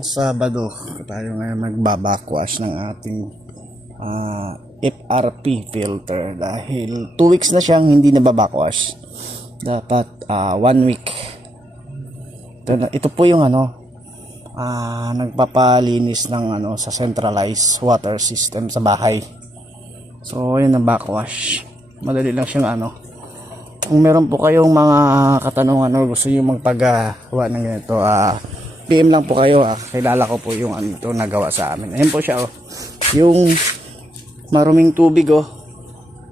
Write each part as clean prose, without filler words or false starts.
Sabado tayo ngayon magbabackwash ng ating FRP filter dahil 2 weeks na siyang hindi nababackwash. Dapat 1 week. Ito po yung nagpapalinis ng sa centralized water system sa bahay. So yun ang backwash. Madali lang siyang Kung meron po kayong mga katanungan o gusto niyo magpagawa ng ganito, PM lang po kayo. Kilala ko po yung ito nagawa sa amin. Ayan po siya yung maruming tubig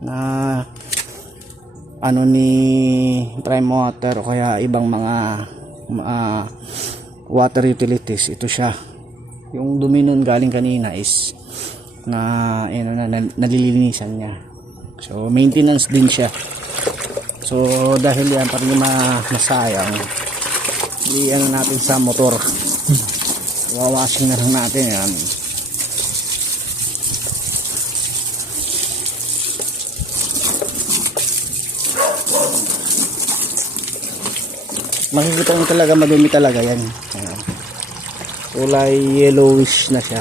na ni Prime Water o kaya ibang mga water utilities. Ito siya. Yung dumi nun galing kanina is nalilinisan niya. So maintenance din siya. So dahil yan para hindi masayang, natin sa motor. Wawashing na lang natin yan. Makikita mo talaga madumi talaga yan. Kulay yellowish na siya.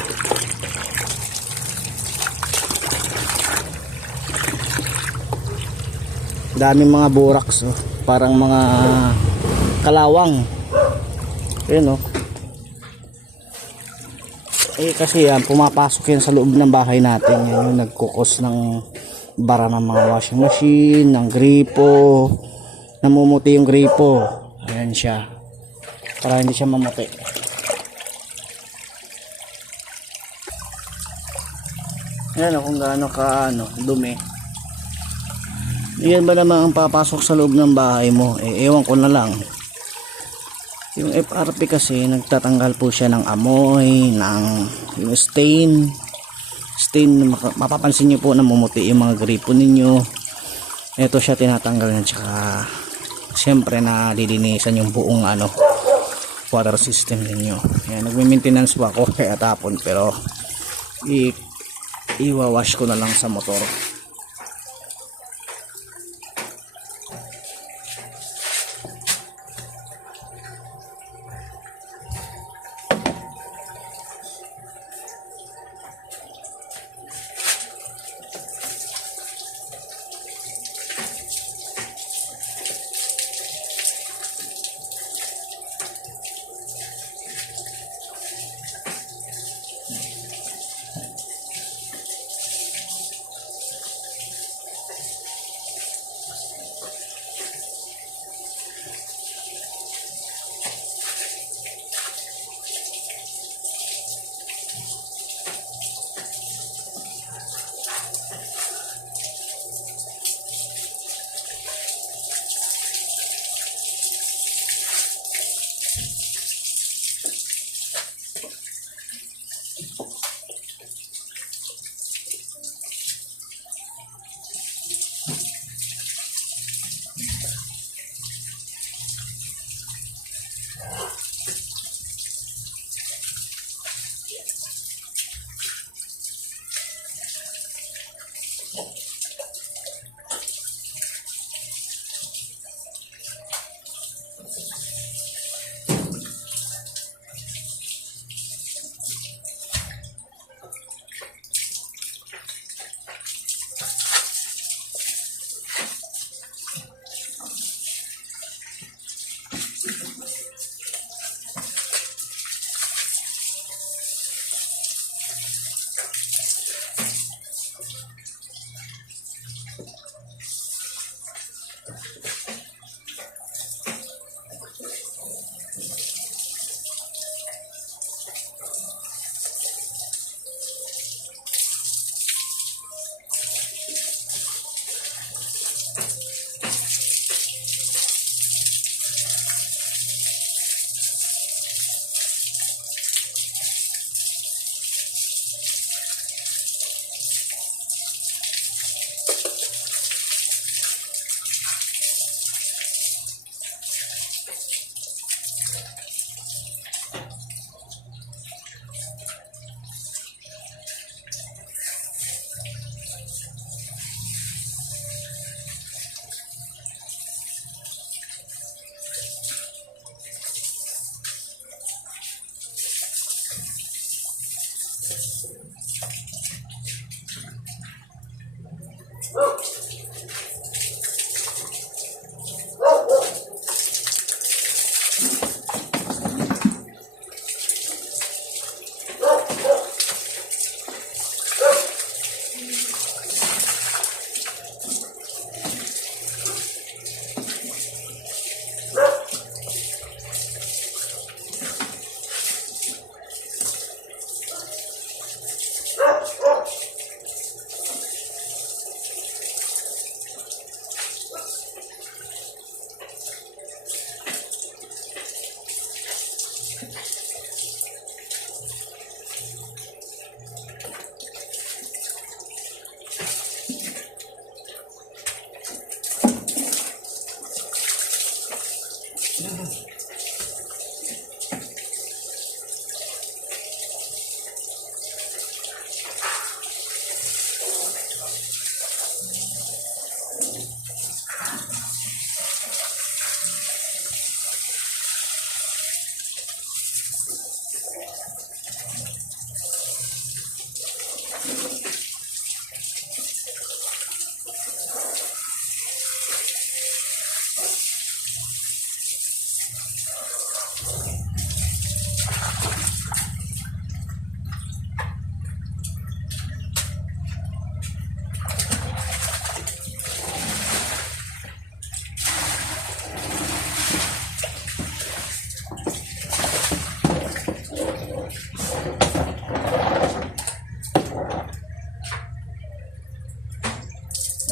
Daming mga boraks parang mga kalawang. Ayan kasi yan pumapasok yan sa loob ng bahay natin. Yan yung nagkukos ng bara ng mga washing machine, ng gripo. Namumuti yung gripo. Ayan siya, para hindi siya mamuti. Ayan kung gaano ka dumi. Yan ba naman ang papasok sa loob ng bahay mo? Ewan ko na lang. Yung FRP kasi nagtatanggal po siya ng amoy, ng yung stain. Mapapansin niyo po na mumuti yung mga gripo ninyo. Ito siya tinatanggal niya, tsaka siyempre nalilinisan yung buong water system ninyo. Yan, nagme-maintenance po ako kaya tapon, pero iwawash ko na lang sa motor.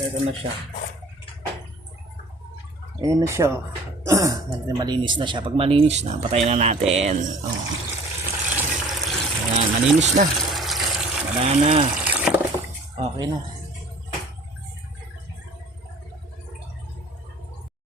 Ito na siya. Ayan na siya. Malinis na siya. Pag malinis na, patayin na natin. Oh. Ayan, malinis na. Wala na. Okay na.